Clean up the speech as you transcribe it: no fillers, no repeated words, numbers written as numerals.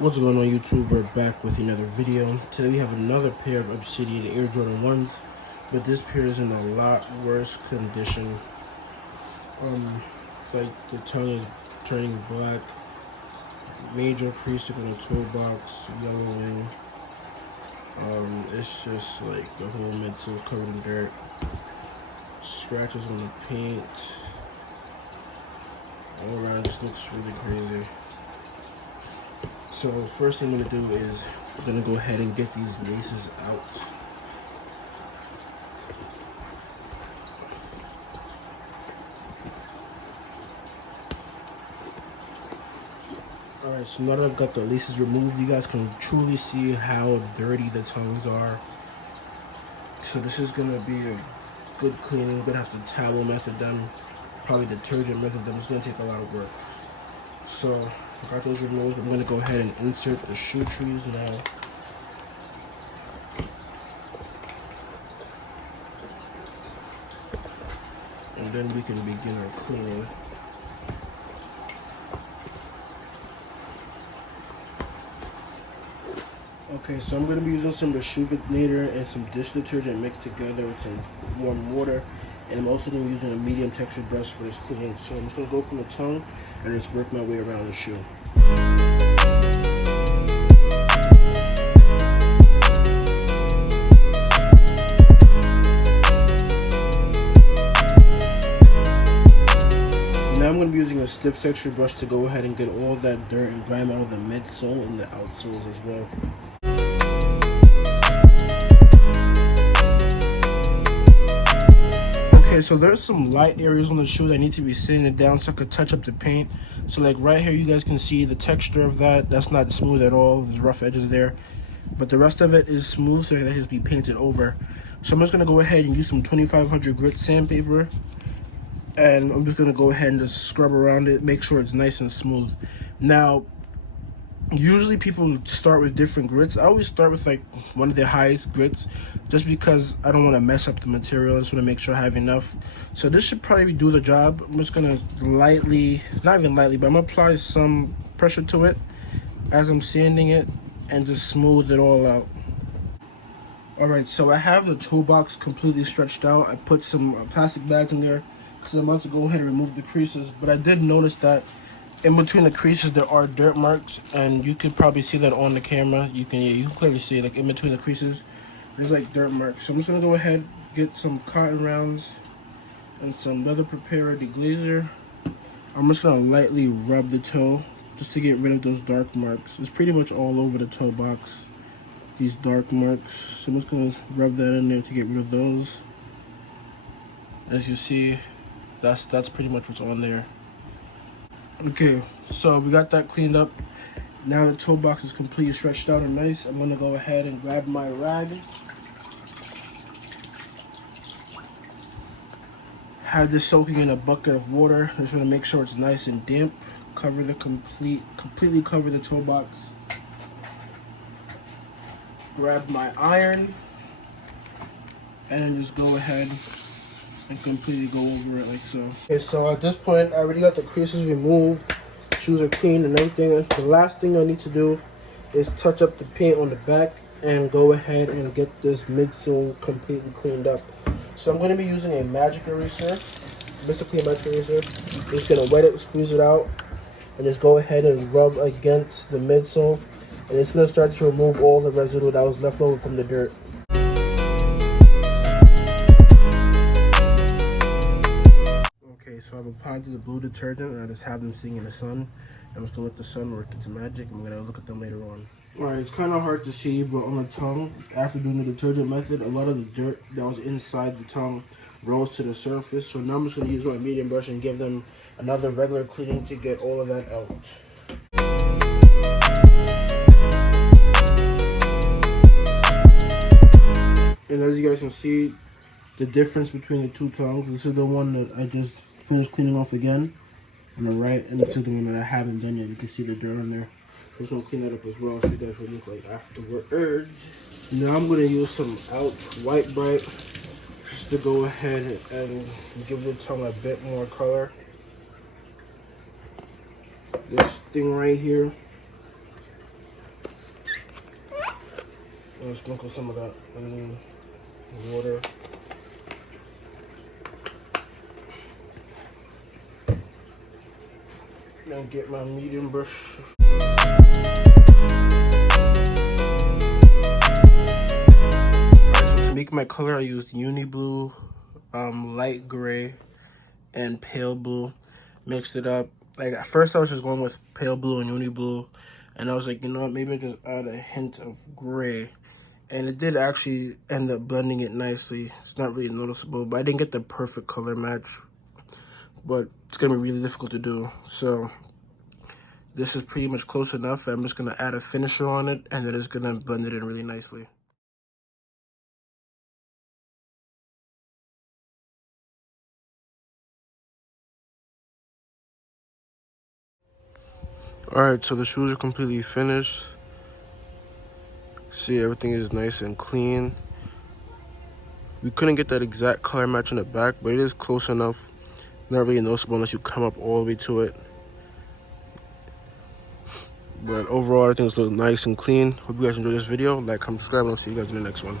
What's going on, YouTube? We're back with another video. Today we have another pair of Obsidian Air Jordan 1s, but this pair is in a lot worse condition. Like the tongue is turning black, major creases in the toe box, yellowing. It's just like the whole midsole covered in dirt, scratches on the paint. All around, just looks really crazy. So first thing I'm gonna do is I'm gonna go ahead and get these laces out. Alright, so now that I've got the laces removed, you guys can truly see how dirty the tongues are. So this is gonna be a good cleaning. We're gonna have to towel method them, probably detergent method them. It's gonna take a lot of work. So I got those removed. I'm gonna go ahead and insert the shoe trees now. And then we can begin our cleaning. Okay, so I'm gonna be using some Obsidian and some dish detergent mixed together with some warm water. And I'm also gonna be using a medium textured brush for this cleaning. So I'm just gonna go from the tongue and just work my way around the shoe. Now I'm going to be using a stiff texture brush to go ahead and get all that dirt and grime out of the midsole and the outsoles as well. Okay, so there's some light areas on the shoe that need to be sanded down so I could touch up the paint. So like right here, you guys can see the texture of that. That's not smooth at all. There's rough edges there. But the rest of it is smooth, so that has to be painted over. So I'm just going to go ahead and use some 2500 grit sandpaper. And I'm just going to go ahead and just scrub around it, make sure it's nice and smooth. Now, usually people start with different grits. I always start with like one of the highest grits just because I don't want to mess up the material. I just want to make sure I have enough. So this should probably do the job. I'm just going to lightly, not even lightly, but I'm going to apply some pressure to it as I'm sanding it and just smooth it all out. Alright, so I have the toolbox completely stretched out. I put some plastic bags in there because I'm about to go ahead and remove the creases. But I did notice that in between the creases there are dirt marks, and you could probably see that on the camera. You can clearly see like in between the creases there's like dirt marks. So I'm just gonna go ahead, get some cotton rounds and some leather preparer deglazer. I'm just gonna lightly rub the toe just to get rid of those dark marks. It's pretty much all over the toe box, these dark marks. So I'm just gonna rub that in there to get rid of those. As you see, that's pretty much what's on there. Okay, so we got that cleaned up. Now the toe box is completely stretched out and nice. I'm gonna go ahead and grab my rag. Have this soaking in a bucket of water. Just want to make sure it's nice and damp. Cover the completely cover the toe box. Grab my iron and then just go ahead and completely go over it like so. Okay, so at this point I already got the creases removed, shoes are clean and everything. The last thing I need to do is touch up the paint on the back and go ahead and get this midsole completely cleaned up. So I'm going to be using a magic eraser, basically a magic eraser. I'm just going to wet it, squeeze it out, and just go ahead and rub against the midsole, and it's going to start to remove all the residue that was left over from the dirt. So I've applied the blue detergent and I just have them sitting in the sun. I'm just gonna let the sun work its magic. I'm gonna look at them later on. Alright, it's kind of hard to see, but on the tongue, after doing the detergent method, a lot of the dirt that was inside the tongue rose to the surface. So now I'm just gonna use my medium brush and give them another regular cleaning to get all of that out. And as you guys can see, the difference between the two tongues. This is the one that I just finished cleaning off again on the right, and this is the one that I haven't done yet. You can see the dirt on there. I'm just gonna clean that up as well so you guys will look like afterwards. Now I'm gonna use some White Bright just to go ahead and give the tongue a bit more color. This thing right here I'm gonna sprinkle some of that onion water. Then get my medium brush. To make my color, I used uni blue, light gray, and pale blue. Mixed it up. Like at first, I was just going with pale blue and uni blue, and I was like, you know what? Maybe I just add a hint of gray, and it did actually end up blending it nicely. It's not really noticeable, but I didn't get the perfect color match. But it's gonna be really difficult to do. So this is pretty much close enough. I'm just gonna add a finisher on it, and then it's gonna blend it in really nicely. Alright, so the shoes are completely finished. See, everything is nice and clean. We couldn't get that exact color match in the back, but it is close enough. Not really noticeable unless you come up all the way to it. But overall, everything's look nice and clean. Hope you guys enjoyed this video. Like, comment, subscribe, and I'll see you guys in the next one.